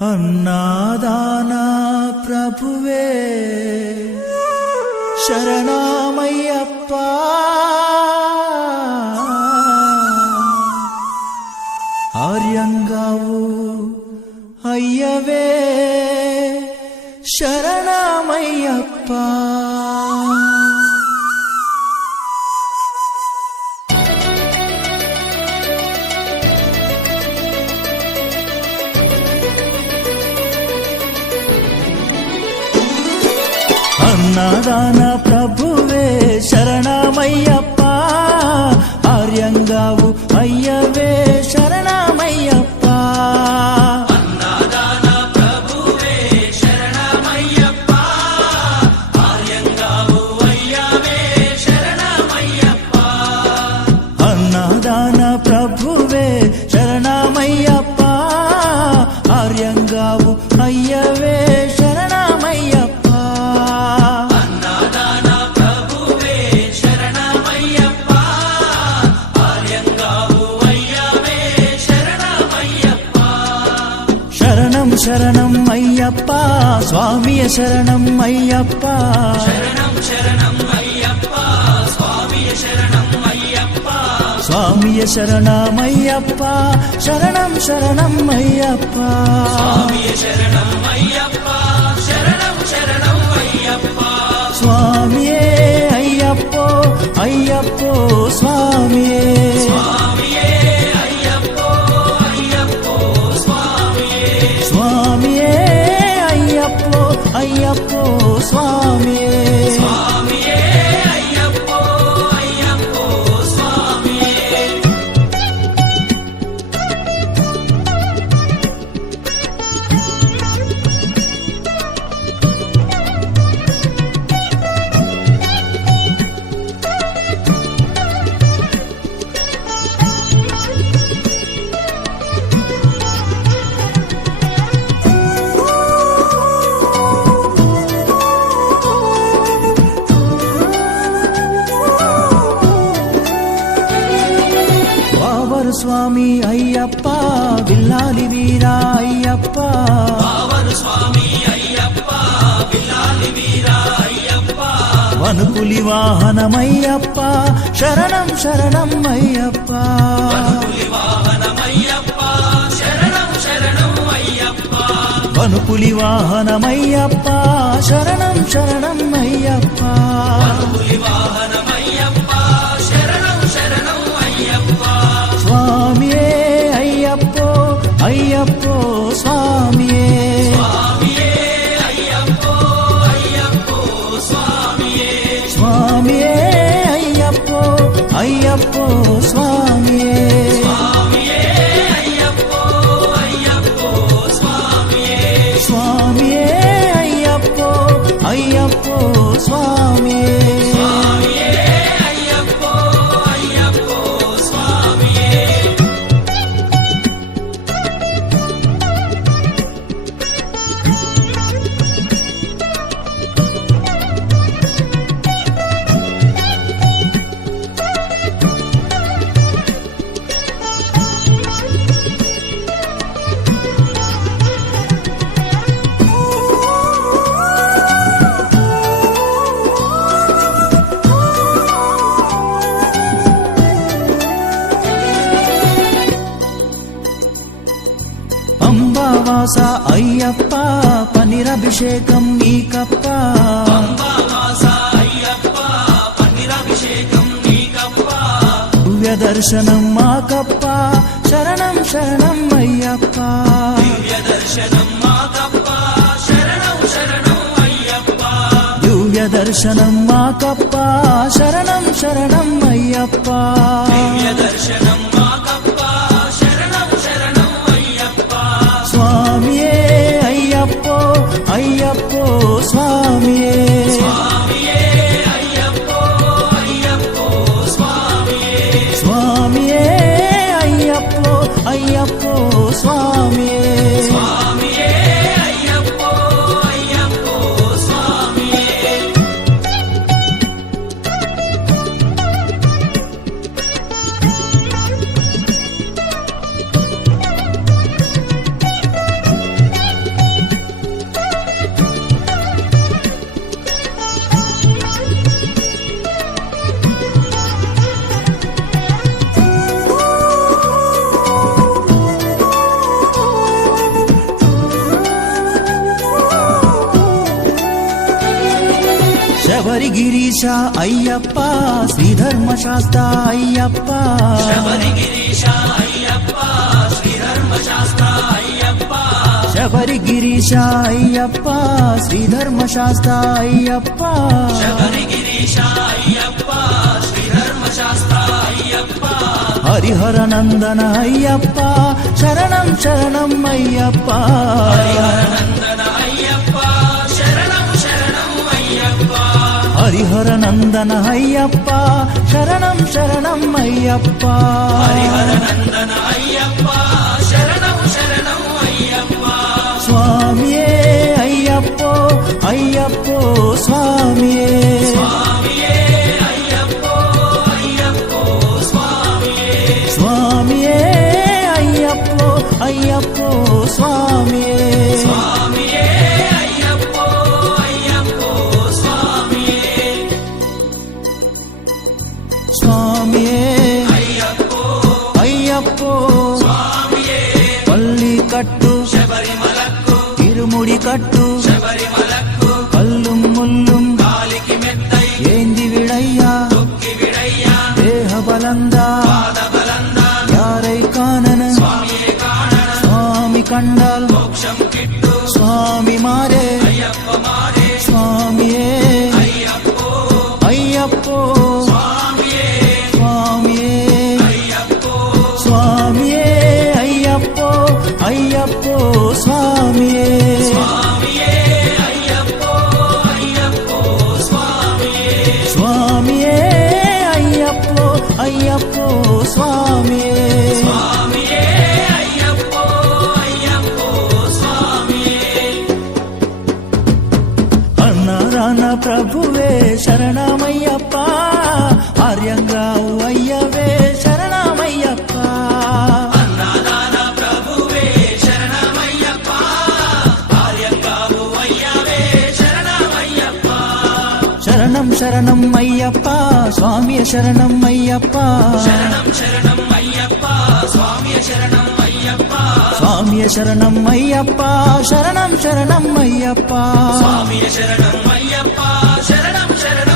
అన్నాదానా ప్రభువే శరణమయ్యప్ప ఆర్యంగావు అయ్యవే శరణమయ్యప్ప అన్నదాన ప్రభువే శరణమయ్యప్ప ఆర్యంగావు అయ్యవే శరణమయ్యప్ప అన్నదాన ప్రభువే శరణమయ్యప్ప ఆర్యంగావు అయ్యవే శరణమయ్యప్ప అన్నదాన ప్రభువే శరణమయ్యప్ప ఆర్యంగావు అయ్యవే శరణమయ్యప్ప అన్నదాన ప్రభువే శరణమయ్యప్ప ఆర్యంగావు అయ్యవే శరణమయ్యప్ప శరణం శరణం అయ్యప్ప స్వామియ శరణం అయ్యప్ప శరణం శరణం అయ్యప్ప స్వామియ శరణం అయ్యప్ప స్వామియ శరణమయ్యప్ప శరణం శరణం అయ్యప్ప స్వామియ శరణం అయ్యప్ప శరణం శరణం అయ్యప్ప స్వామియే అయ్యప్పో అయ్యప్పో స్వామియే స్వామియే అయ్యప్పో అయ్యప్పో స్వామియే స్వామియే అయ్యప్పో అయ్యప్పో స్వామియే స్వామియే అయ్యప్పో అయ్యప్పో స్వామియే వావరు స్వామి అయ్యప్ప విల్లాలి వీరా అయ్యప్ప పావన స్వామి అయ్యప్ప విల్లాలి వీర అయ్యప్ప వనుపులి వాహనమయ్యప్ప శరణం శరణం అయ్యప్ప పులి వాహనమయ్యప్ప శరణం శరణం అయ్యప్ప వనుపులి వాహనమయ్యప్ప శరణం శరణం అయ్యప్ప పులి వాహనమయ్యప్ప శరణం శరణం అయ్యప్ప స్వామియే అయ్యప్పో అయ్యప్పో స్వామియే స్వామియే అయ్యప్పో అయ్యప్పో స్వామియే స్వామియే అయ్యప్పో అయ్యప్పో స్వామియే స్వామియే అయ్యప్పో అయ్యప్పో స్వామియే స్వామియే అయ్యప్పో అయ్యప్పో స్వామియే స్వామియే అయ్యప్పో అయ్యప్పో స్వామియే అంబావాస అయ్యప్ప పనిరభిషేకం నీకప్ప అంబావాస అయ్యప్ప పన్నీరాభిషేకం నీకప్ప దివ్య దర్శనం మాకప్ప శరణం శరణం అయ్యప్ప దివ్య దర్శనం మాకప్ప శరణం శరణం అయ్యప్ప దివ్య దర్శనం మాకప్ప శరణం శరణం అయ్యప్ప దివ్య దర్శనం మాకప్ప శరణం శరణం అయ్యప్ప స్వామియే అయ్యప్పో అయ్యప్పో స్వామియే స్వామియే అయ్యప్పో అయ్యప్పో స్వామియే స్వామియే అయ్యప్పో అయ్యప్పో స్వామియే స్వామియే అయ్యప్పో అయ్యప్పో స్వామియే శబరిగిరీశ అయ్యప్ప శ్రీధర్మశాస్త్ర అయ్యప్ప శబరిగిరీశ అయ్యప్ప శ్రీధర్మశాస్త్ర అయ్యప్ప శబరిగిరీశ అయ్యప్ప శ్రీధర్మశాస్త్ర అయ్యప్ప శబరిగిరీశ అయ్యప్ప శ్రీధర్మశాస్త్ర అయ్యప్ప హరిహర నందన అయ్యప్ప శరణం శరణం అయ్యప్ప నందన అయ్యప్ప శరణం శరణం అయ్యప్ప హరిహర నందన అయ్యప్ప శరణం శరణం అయ్యప్ప హరిహర నందన అయ్యప్ప శరణం శరణం అయ్యప్ప స్వామియే అయ్యప్పో అయ్యప్పో స్వామియే స్వామియే అయ్యప్పో అయ్యప్పో స్వామియే స్వామియే అయ్యప్పో అయ్యప్పో స్వామియే స్వామియే అయ్యప్పో అయ్యప్పో స్వామియే స్వామియే అయ్యప్పో అయ్యప్పో స్వామియే పల్లి కట్టు శబరిమలకు ఇరుముడి కట్టు శబరిమలకు కల్లుం ముల్లుం కాలికి మెత్తై ఏంది విడయ్యా తొక్కి విడయ్యా దేహ బలందా పాద బలందా యారై కానన స్వామియే కాణన స్వామి కండాల్ మోక్షం కిట్టు స్వామి మారే అయ్యప్ప మారే స్వామియే అయ్యప్పో అయ్యప్పో స్వామియే స్వామియే అయ్యప్పో స్వామియే అయ్యప్పో అయ్యప్పో స్వామియే స్వామియే అయ్యప్పో అయ్యప్పో స్వామియే స్వామియే అయ్యప్పో అయ్యప్పో స్వామియే స్వామియే అయ్యప్పో అయ్యప్పో స్వామియే అన్నారాన ప్రభువే శరణమయ్యప్ప ఆర్యంగావు అయ్యవే శరణమయ్యప్ప అన్నదాన ప్రభువే శరణమయ్యప్ప ఆర్యంగావు అయ్యవే శరణమయ్యప్ప శరణం శరణం అయ్యప్ప స్వామియ శరణం అయ్యప్ప శరణం శరణం అయ్యప్ప స్వామియ శరణం అయ్యప్ప స్వామియ శరణం అయ్యప్ప శరణం శరణం అయ్యప్ప స్వామియ శరణం అయ్యప్ప శరణం శరణం